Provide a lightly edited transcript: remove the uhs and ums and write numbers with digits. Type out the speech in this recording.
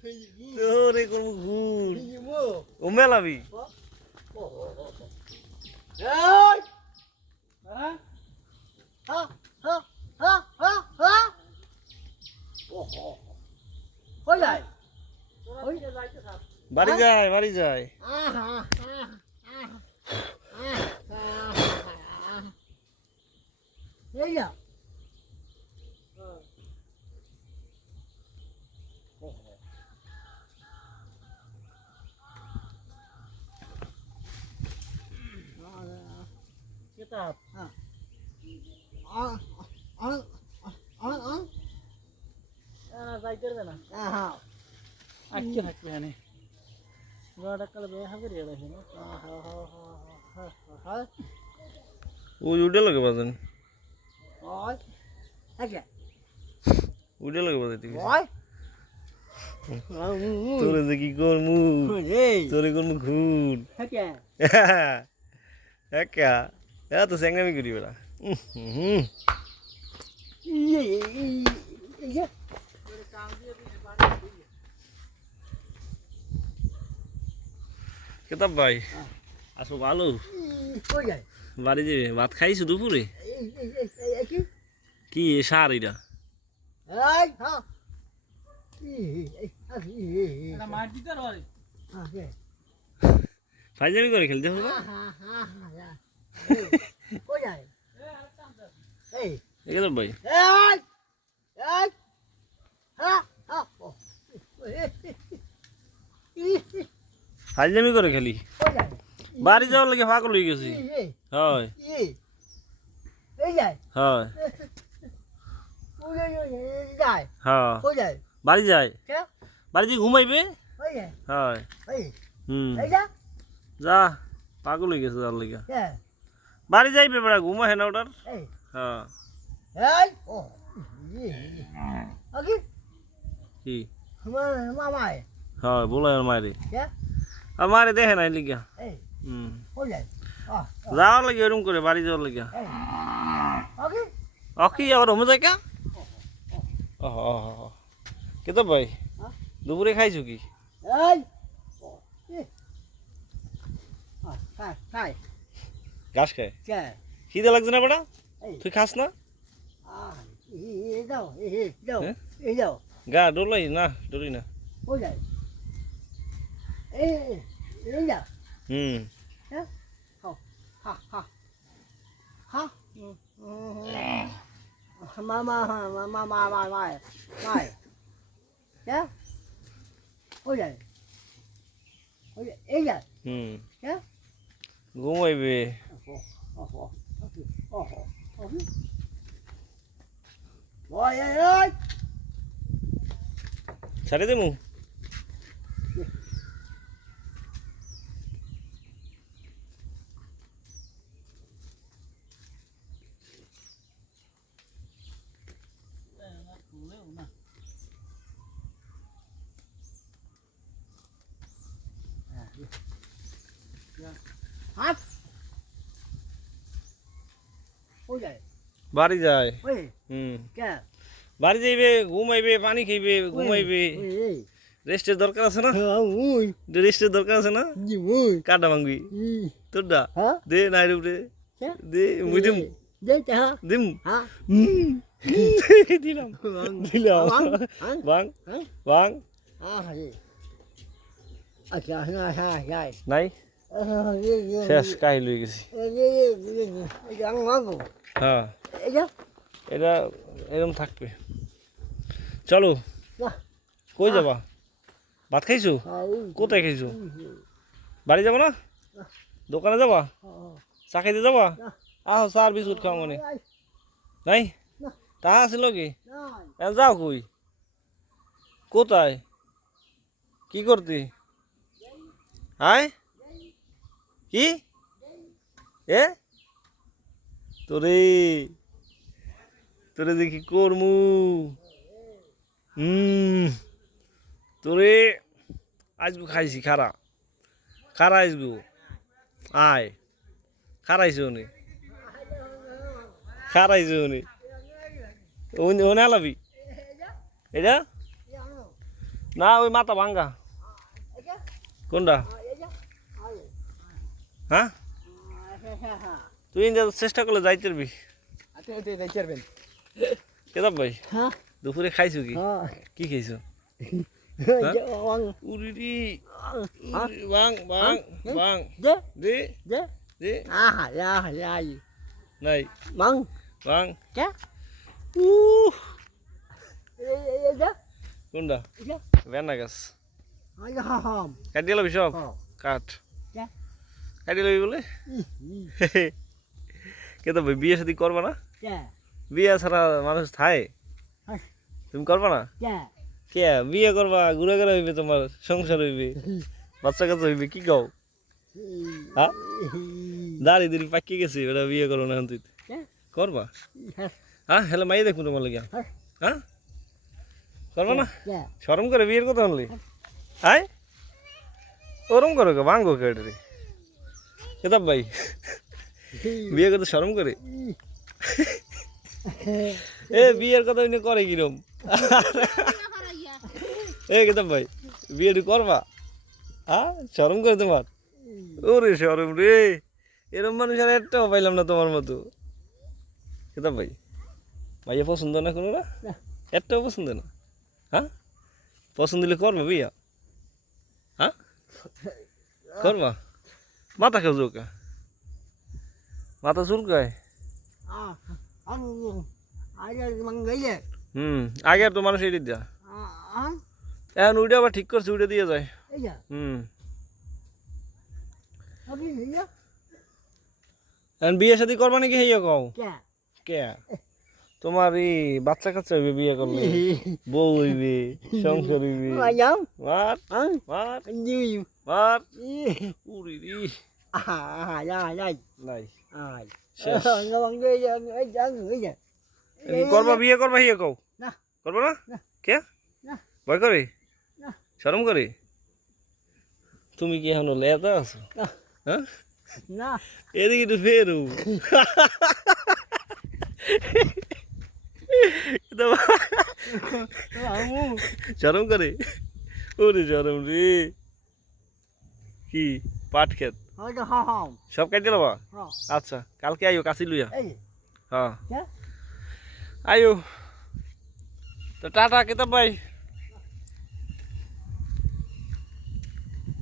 তোরে কোন ঘুর ও মেলাবি বাড়ি যায় বাড়ি যায় Kitab. যাইতে পারবে না আটকে থাকবে এখানে গাড়া কাল বেহা করে রাখে না ওই উড়ে লাগে বাজান ওই আগে উড়ে লাগে বাজাতে ওই তোরে যে কি করমু তোরে করমু ঘুর আগে একা এত স্যাংরামি করি বেড়া কেতাব ভাই আসো ভালো বাড়ি যাবে ভাত খাইছো দুপুরে কি সার এটা ফাইজামি করে খেলতে হবে কেতাব ভাই ফাইজামি করে খেলি বাড়ি যাওয়ার লাগে পাগল হয়ে গেছি হয় হয় হ্যাঁ বাড়ি যায় বাড়ি যে ঘুমাইবে হয় যা পাগল হয়ে গেছে তার লেগে বাড়ি যাইবে বেড়া ঘুমা হেনা ওটার হ্যাঁ কি হয় বলাই আর মায়েরে আর মারে দেখে নাই লিগা যাওয়ার লাগে ওরকম করে বাড়ি যাওয়ার লাগে অকি আবার হোমে যায় কা কেতো ভাই দুপুরে খাইছো কি ঘাস খায় খিদে লাগছে না বেটা তুই খাস না গা ডোলাই না ডরি না ঘুমাইবে ছাড়ে দেবো বাড়ি যায় বাড়ি যাইবে ঘুমাইবে পানি খাইবে ঘুমাইবে রেস্টের দরকার আছে না রেস্টের দরকার আছে না কাটা ভাঙবি তোরটা দে নাই রে দে মুদিম দিম দিলাম দিলাম ভাঙ ভাঙ নাই শেষ কাহিল হয়ে গেছি হ্যাঁ এটা এরকম থাকবে চলো কই যাবা ভাত খাইছো কোথায় খাইছো বাড়ি যাবো না দোকানে যাবা চা খাইতে যাবা আহ চা আর বিস্কুট খাওয়া মনে নাই তা আসিল কি যাও কই কোথায় কি করতে হাই কি এ তোরে তোরে দেখি করমু তোরে আজগু খাইছি খারা খারা আজগু আয় খারাইছে উনি খারাইছে উনি ওনে আলাবি এটা না ওই মাথা ভাঙ্গা কোনটা হ্যাঁ তুই চেষ্টা করলে যাইতে পারবি কেতাব ভাই দুপুরে খাইছো কি কি খাইছো উরিরি বাং বাং বাং দে দে নাই বাং কোনটা বেনা গাছ কাটিয়ে লবি সব কাঠ কাটিয়ে লবি বলে কেতাব ভাই বিয়ে শাদী করবা না বিয়ে ছাড়া মানুষ থায় তুমি করবা না কে বিয়ে করবা ঘুরে ঘুরে হইবে তোমার সংসার হইবে বাচ্চা কাচ্চা হইবে কি কও হ্যাঁ দাঁড়ি দাঁড়ি পাকি গেছে ওটা বিয়ে করো না এখন তুই করবা হ্যাঁ হেলে মাই দেখবো তোমার লাগিয়া হ্যাঁ করবা না শরম করে বিয়ের কথা হলি হ্যাঁ ওরম করো কে ভাঙ্গো কেটে রে কেতাব ভাই বিয়ে করতে শরম করে এ বিয়ের কথা উনি করে কিরম এ কেতাব ভাই বিয়েটি করবা হ্যাঁ শরম করে তোমার ওরে শরম রে এরম মানুষ আর একটাও পাইলাম না তোমার মতো কেতাব ভাই ভাইয়া পছন্দ না কোনো না একটাও পছন্দ না হ্যাঁ পছন্দ দিলে করবা বিয়া হ্যাঁ করবা মাথা খেয়ে চৌকা মাথা চুলকায় আগে আর তো মানুষ এটি দেয়া এখন উইটা আবার ঠিক করছে উইটা দিয়ে যায় এখন বিয়ে শাদী করবা নাকি হেয়া কও কে তোমার এই বাচ্চা কাচ্চা হইবে বিয়ে করলে বউ হইবে সংসার হইবে মার মার মার উড়ি রি নাই করবা বিয়ে করবা হিয়া কও করবা না কে ভয় করে শরম করে তুমি কি এখন লেদা আছো হ্যাঁ এদিকে একটু ফেরু শরম করে ওরে শরম রে কি পাট ক্ষেত সব কাটে লবা আচ্ছা কালকে আইও কাশি লুইয়া হ্যাঁ আইও তো টাটা কেতাব ভাই